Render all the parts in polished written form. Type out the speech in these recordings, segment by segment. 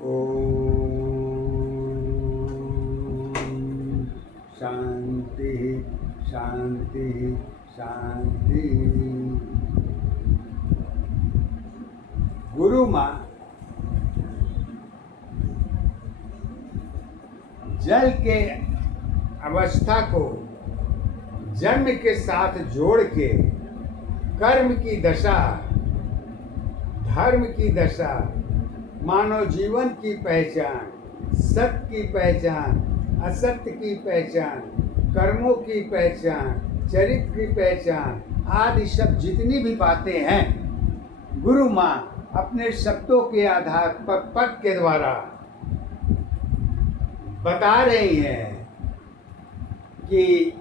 ओम शांति शांति शांति। गुरु माँ जल के अवस्था को जन्म के साथ जोड़ के कर्म की दशा, धर्म की दशा, मानव जीवन की पहचान, सत्य की पहचान, असत्य की पहचान, कर्मों की पहचान, चरित्र की पहचान आदि सब जितनी भी बातें हैं, गुरु माँ अपने शब्दों के आधार पर पद के द्वारा बता रही हैं कि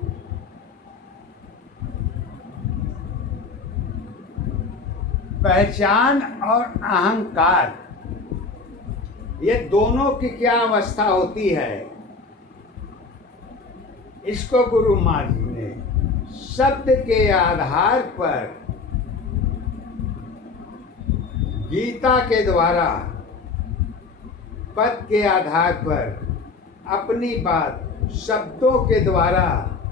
पहचान और अहंकार ये दोनों की क्या अवस्था होती है, इसको गुरु माँ जी ने शब्द के आधार पर गीता के द्वारा पद के आधार पर अपनी बात शब्दों के द्वारा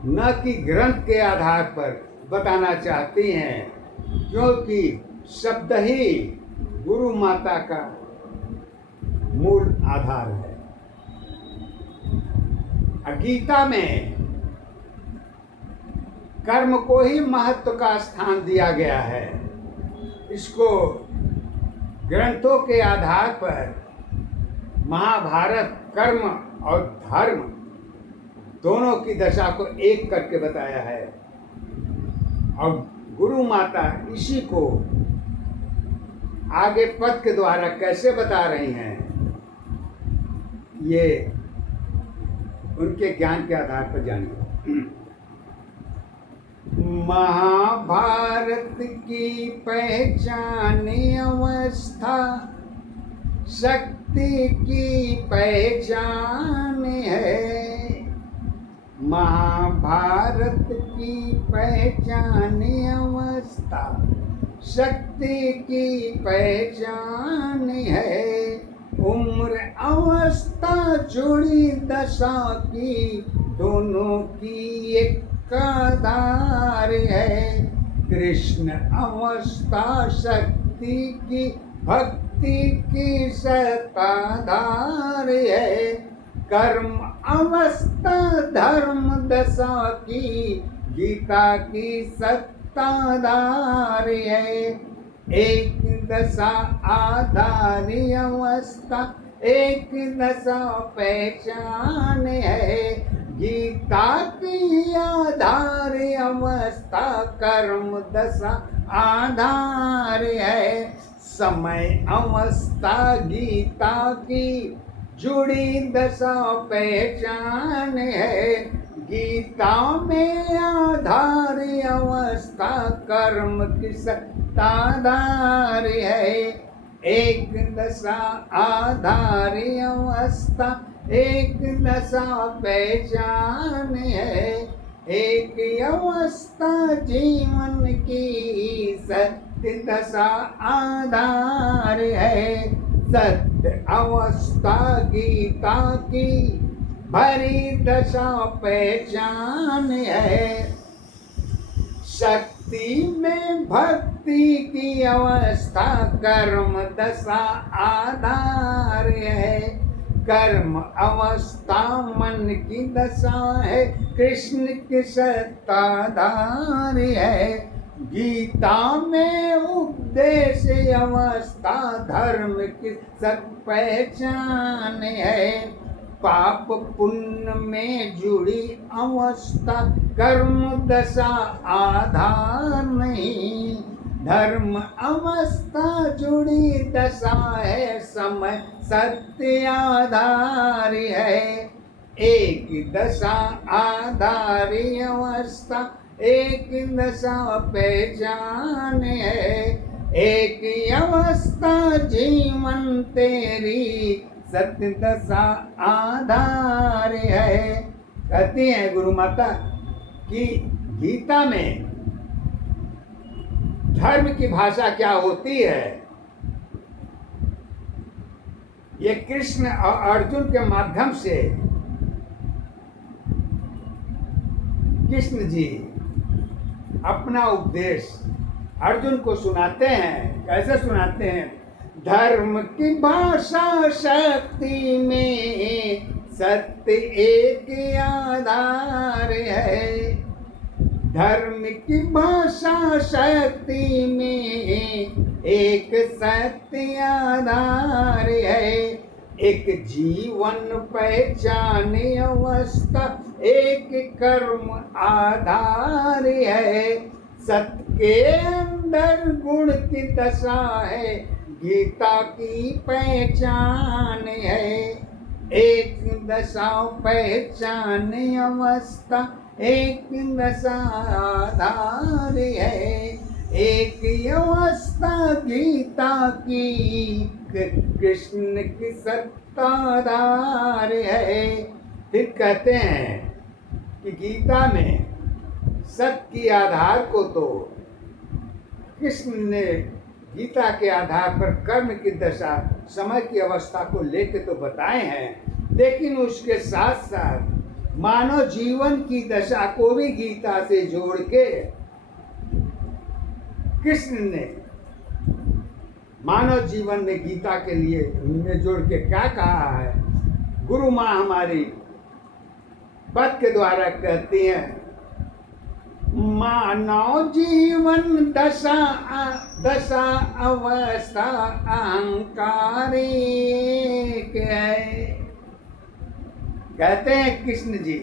न कि ग्रंथ के आधार पर बताना चाहती हैं, क्योंकि शब्द ही गुरु माता का मूल आधार है। गीता में कर्म को ही महत्व का स्थान दिया गया है। इसको ग्रंथों के आधार पर महाभारत कर्म और धर्म दोनों की दशा को एक करके बताया है, और गुरु माता इसी को आगे पद के द्वारा कैसे बता रही हैं, ये उनके ज्ञान के आधार पर जानिए। महाभारत की पहचान अवस्था शक्ति की पहचान है। महाभारत की पहचान अवस्था शक्ति की पहचान है। उम्र अवस्था जुड़ी दशा की दोनों की एक आधार है। कृष्ण अवस्था शक्ति की भक्ति की सत्ताधार है। कर्म अवस्था धर्म दशा की गीता की सत्ताधार है। एक दशा आधारी अवस्था एक दशा पहचान है। गीता की आधार अवस्था कर्म दशा आधार है। समय अवस्था गीता की जुड़ी दशा पहचान है। गीता में आधार अवस्था कर्म की सत्ताधार है। एक दशा आधार अवस्था एक दशा पहचान है। एक अवस्था जीवन की सत्य दशा आधार है। सत्य अवस्था गीता की भरी दशा पहचान है। शक्ति में भक्ति की अवस्था कर्म दशा आधार है। कर्म अवस्था मन की दशा है। कृष्ण की सत्ताधार है। गीता में उपदेश अवस्था धर्म की सत पहचान है। पाप पुण्य में जुड़ी अवस्था कर्म दशा आधार नहीं। धर्म अवस्था जुड़ी दशा है। समय सत्य आधार है। एक दशा आधारी अवस्था एक दशा पहचान है। एक अवस्था जीवन तेरी सत्य दशा आधार है। कहती है गुरु माता कि गीता में धर्म की भाषा क्या होती है, ये कृष्ण और अर्जुन के माध्यम से कृष्ण जी अपना उपदेश अर्जुन को सुनाते हैं। कैसे सुनाते हैं? धर्म की भाषा शक्ति में सत्य एक आधार है। धर्म की भाषा शक्ति में एक सत्य आधार है। एक जीवन पहचान अवस्था एक कर्म आधार है। सत्य के अंदर गुण की दशा है, गीता की पहचान है। एक दशा पहचान अवस्था एक दशा आधार है। एक अवस्था गीता की कृष्ण की सत्ताधार है। फिर कहते हैं कि गीता में सत्य के आधार को तो कृष्ण ने गीता के आधार पर कर्म की दशा समय की अवस्था को लेकर तो बताए हैं, लेकिन उसके साथ साथ मानव जीवन की दशा को भी गीता से जोड़ के कृष्ण ने मानव जीवन में गीता के लिए में जोड़ के क्या कहा है? गुरु माँ हमारी पद के द्वारा कहती हैं, मानव जीवन दशा अवस्था अहंकार एक है। कहते हैं कृष्ण जी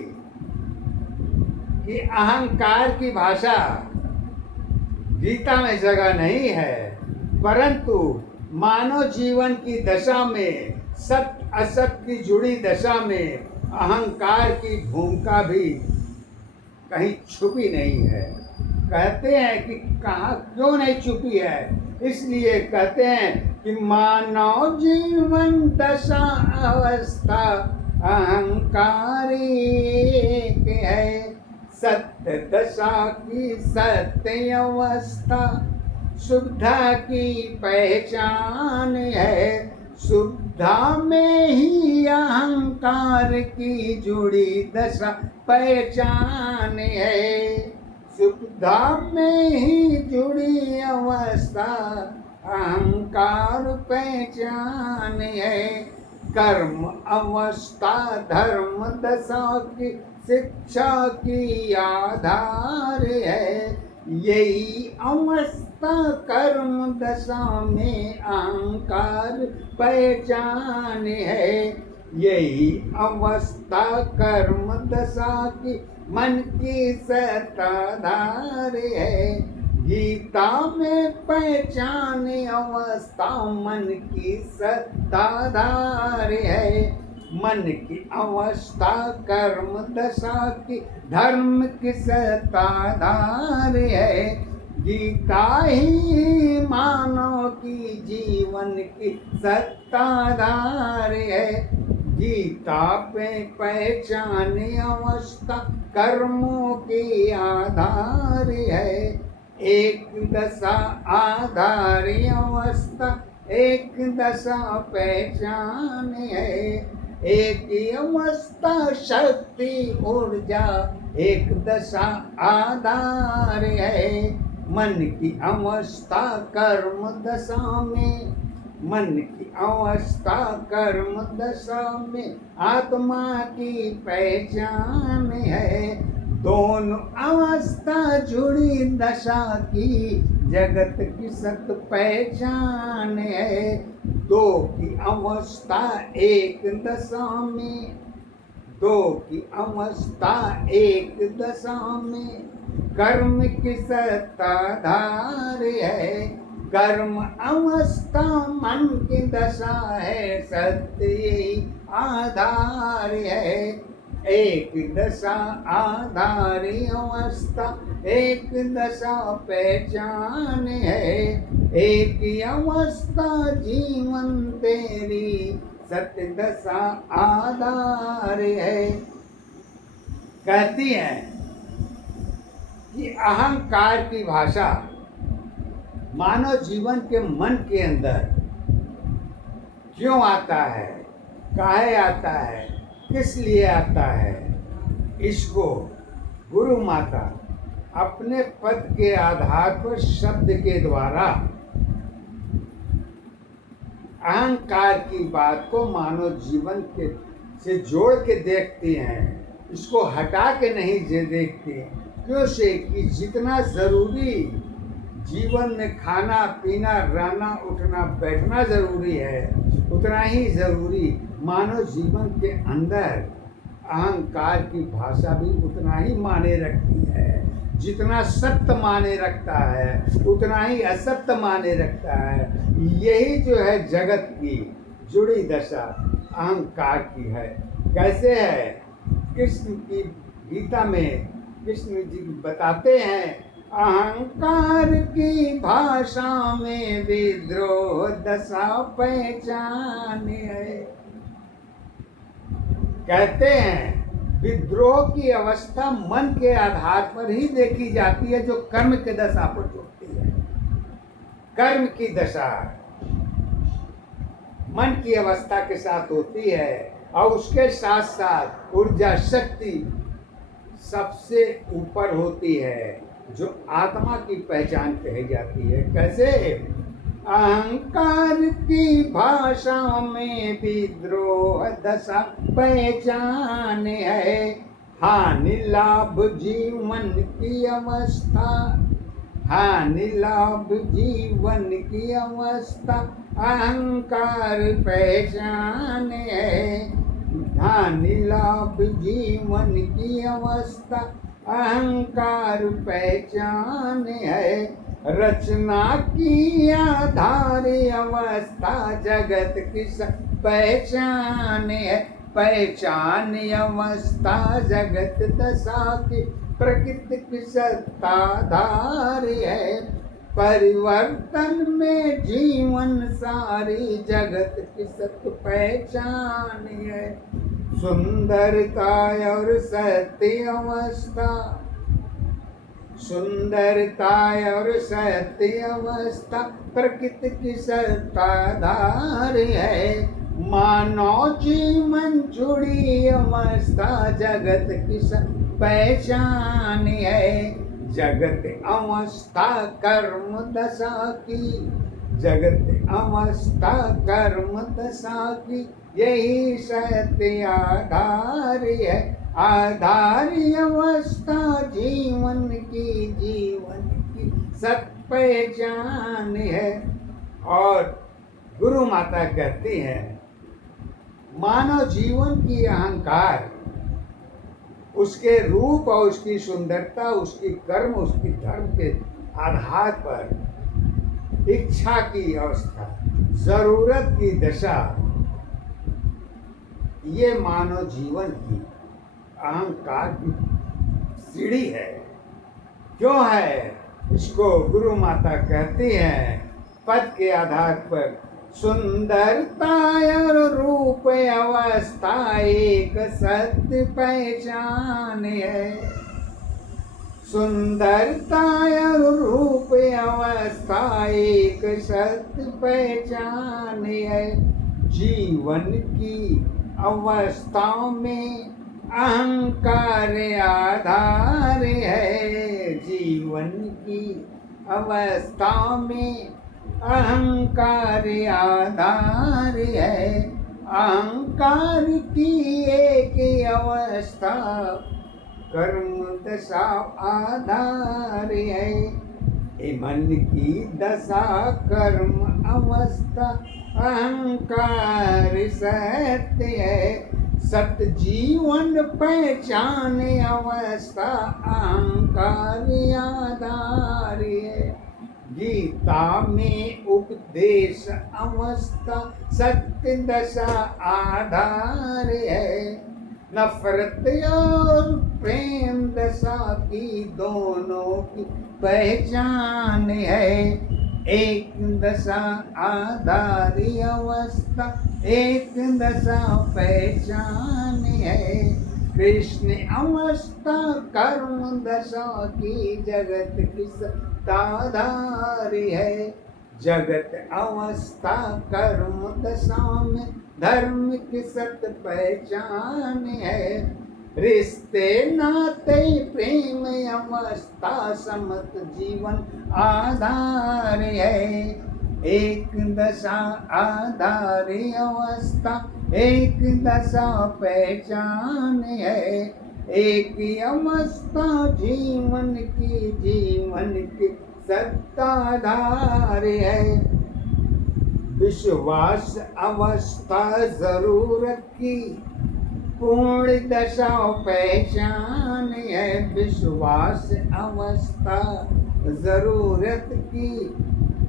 कि अहंकार की भाषा गीता में जगह नहीं है, परंतु मानव जीवन की दशा में सत्य असत्य की जुड़ी दशा में अहंकार की भूमिका भी कहीं छुपी नहीं है। कहते हैं कि कहाँ क्यों नहीं छुपी है? इसलिए कहते हैं कि मानव जीवन दशा अवस्था अहंकार एक है। सत्य दशा की सत्य अवस्था शुद्धा की पहचान है। शुद्धा में ही अहंकार की जुड़ी दशा पहचान है। शुद्धा में ही जुड़ी अवस्था अहंकार पहचान है। कर्म अवस्था धर्म दशा की शिक्षा की आधार है। यही अवस्था कर्म दशा में अहंकार पहचान है। यही अवस्था कर्म दशा की मन की सत्ताधार है। गीता में पहचान अवस्था मन की सत्ताधार है। मन की अवस्था कर्म दशा की धर्म की सत्ताधार है। गीता ही मानव की जीवन की सत्ताधार है। गीता पे पहचान अवस्था कर्मों की आधार है। एक दशा आधार अवस्था एक दशा पहचान है। एक अवस्था शक्ति ऊर्जा एक दशा आधार है। मन की अवस्था कर्म दशा में मन की अवस्था कर्म दशा में आत्मा की पहचान है। दोनों अवस्था जुड़ी दशा की जगत की सत पहचान है। दो की अवस्था एक दशा में दो की अवस्था एक दशा में कर्म की सत्ताधार है। कर्म अवस्था मन की दशा है। सत्य यही आधार है। एक दशा आधार अवस्था एक दशा पहचान है। एक अवस्था जीवन तेरी सत्य दशा आधार है। कहती है कि अहंकार की भाषा मानव जीवन के मन के अंदर क्यों आता है, काहे आता है, किस लिए आता है, इसको गुरु माता अपने पद के आधार पर शब्द के द्वारा अहंकार की बात को मानव जीवन के से जोड़ के देखती हैं, इसको हटा के नहीं देखती। क्यों से कि जितना ज़रूरी जीवन में खाना पीना रहना उठना बैठना ज़रूरी है, उतना ही ज़रूरी मानव जीवन के अंदर अहंकार की भाषा भी उतना ही माने रखती है। जितना सत्य माने रखता है उतना ही असत्य माने रखता है। यही जो है जगत की जुड़ी दशा अहंकार की है। कैसे है? कृष्ण की गीता में कृष्ण जी बताते हैं, अहंकार की भाषा में विद्रोह दशा पहचान है। कहते हैं विद्रोह की अवस्था मन के आधार पर ही देखी जाती है, जो कर्म के दशा पर जुड़ती है। कर्म की दशा मन की अवस्था के साथ होती है और उसके साथ साथ ऊर्जा शक्ति सबसे ऊपर होती है, जो आत्मा की पहचान कही जाती है। कैसे? अहंकार की भाषा में विद्रोह दशा पहचान है। हानि लाभ जीवन की अवस्था, हानि लाभ जीवन की अवस्था अहंकार पहचान है। हानि लाभ जीवन की अवस्था अहंकार पहचान है। रचना की आधार अवस्था जगत की पहचान है। पहचान अवस्था जगत दशा की प्रकृति की सत्ताधार है। परिवर्तन में जीवन सारी जगत की सत्य पहचान है। सुंदरता और सत्य अवस्था, सुंदरता और सत्य अवस्था प्रकृति की सत्ताधार है। मानव जीवन जुड़ी अवस्था जगत की पहचान है। जगत अवस्था कर्म दशा की, जगत अवस्था कर्म दशा की यही सत्य आधार है। आधारी अवस्था जीवन की सत्य पहचान है। और गुरु माता कहती है, मानव जीवन की अहंकार उसके रूप और उसकी सुंदरता, उसकी कर्म, उसकी धर्म के आधार पर इच्छा की अवस्था, जरूरत की दशा, ये मानव जीवन की अहंकार की सीढ़ी है। क्यों है? इसको गुरु माता कहती हैं, पद के आधार पर सुंदरता और रूप अवस्था एक सत्य पहचान है। सुंदरता और रूप अवस्था एक सत्य पहचान है। जीवन की अवस्थाओं में अहंकार आधार है। जीवन की अवस्था में अहंकार आधार है। अहंकार की एक अवस्था कर्म दशा आधार है। मन की दशा कर्म अवस्था अहंकार सत्य है। सत्य जीवन पहचान अवस्था अहंकार आधार है। गीता में उपदेश अवस्था सत्य दशा आधार है। नफरत और प्रेम दशा की दोनों की पहचान है। एक दशा आधारी अवस्था एक दशा पहचान है। कृष्ण अवस्था कर्म दशा की जगत की सत्ताधारी है। जगत अवस्था कर्म दशा में धर्म की सत पहचान है। रिश्ते नाते प्रेम अवस्था समत जीवन आधार है। एक दशा आधार अवस्था एक दशा पहचान है। एक अवस्था जीवन की सत्ताधार है। विश्वास अवस्था जरूरत की पूर्ण दशा पहचान है। विश्वास अवस्था जरूरत की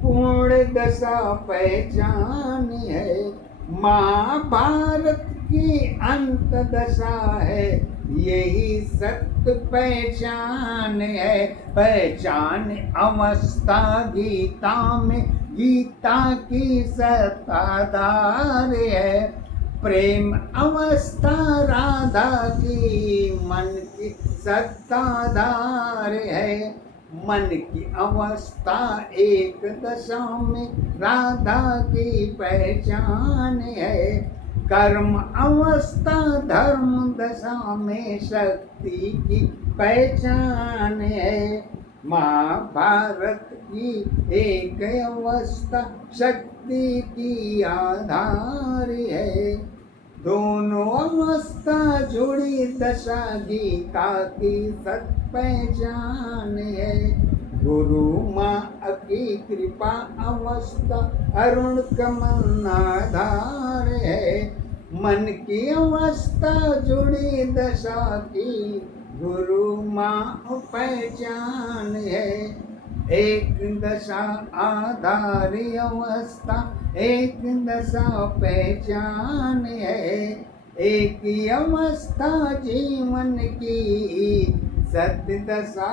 पूर्ण दशा पहचान है। महाभारत की अंत दशा है यही सत्य पहचान है। पहचान अवस्था गीता में गीता की सत्ताधार है। प्रेम अवस्था राधा की मन की सत्ताधार है। मन की अवस्था एक दशा में राधा की पहचान है। कर्म अवस्था धर्म दशा में शक्ति की पहचान है। महाभारत की एक अवस्था शक्ति की आधार है। दोनों अवस्था जुड़ी दशा गीता की सत पहचान है। गुरु माँ की कृपा अवस्था अरुण कमल आधार है। मन की अवस्था जुड़ी दशा की गुरु माँ पहचान है। एक दशा आधार अवस्था एक दशा पहचान है। एक अवस्था जीवन की सत्य दशा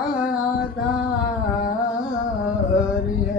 आधार है।